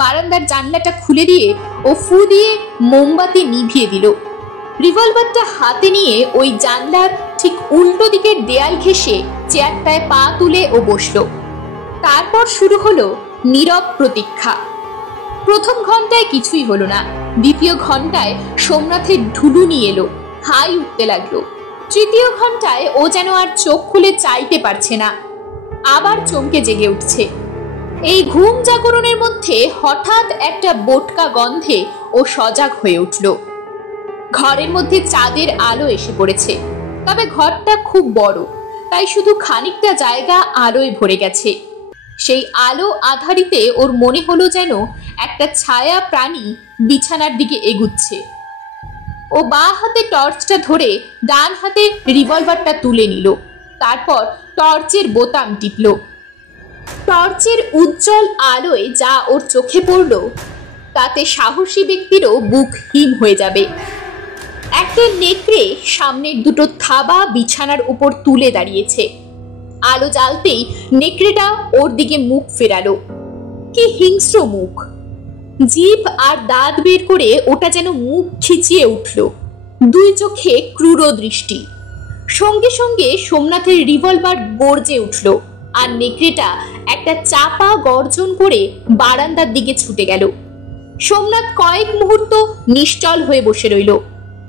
বারান্দার জানলাটা খুলে দিয়ে ও ফু দিয়ে মোমবাতি নিভিয়ে দিল। রিভলভারটা হাতে নিয়ে ওই জানলার ঠিক উল্টো দিকের দেয়াল ঘেঁষে চেয়ারটায় পা তুলে ও বসলো। তারপর শুরু হলো নীরব প্রতীক্ষা। প্রথম ঘন্টায় কিছুই হলো না। দ্বিতীয় ঘন্টায় সোমনাথের ঢুলুনি এলো, হাই উঠতে লাগলো। তৃতীয় ঘন্টায় ও যেন আর চোখ খুলে চাইতে পারছে না, আবার চমকে জেগে উঠছে। এই ঘুম জাগরণের মধ্যে হঠাৎ একটা বোটকা গন্ধে ও সজাগ হয়ে উঠল। ঘরের মধ্যে চাঁদের আলো এসে পড়েছে, তবে ঘরটা খুব বড়, তাই শুধু খানিকটা জায়গা আলোয় ভরে গেছে। সেই আলো আধারিতে ওর মনে হলো যেন একটা ছায়া প্রাণী বিছানার দিকে এগুচ্ছে। ও বাঁ হাতে টর্চটা ধরে ডান হাতে রিভলভারটা তুলে নিল। তারপর টর্চের বোতাম টিপল। টর্চের উজ্জ্বল আলোয় যা ওর চোখে পড়ল তাতে সাহসী ব্যক্তিরও বুক হিম হয়ে যাবে। একটা নেকড়ে সামনের দুটো থাবা বিছানার উপর তুলে দাঁড়িয়েছে। আলো জ্বালতেই নেকড়েটা ওর দিকে মুখ ফেরালো। কি হিংস্র মুখ! জিভ আর দাঁত বের করে ওটা যেন মুখ খিচিয়ে উঠল। দুই চোখে ক্রূর দৃষ্টি। সঙ্গে সঙ্গে সোমনাথের রিভলভার গর্জে উঠল, আর নেকড়েটা একটা চাপা গর্জন করে বারান্দার দিকে ছুটে গেল। সোমনাথ কয়েক মুহূর্ত নিশ্চল হয়ে বসে রইল।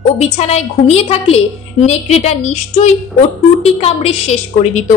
ও বিছানায় ঘুমিয়ে থাকলে নেকড়েটা নিশ্চয়ই ও টুটি কামড়ে শেষ করে দিত।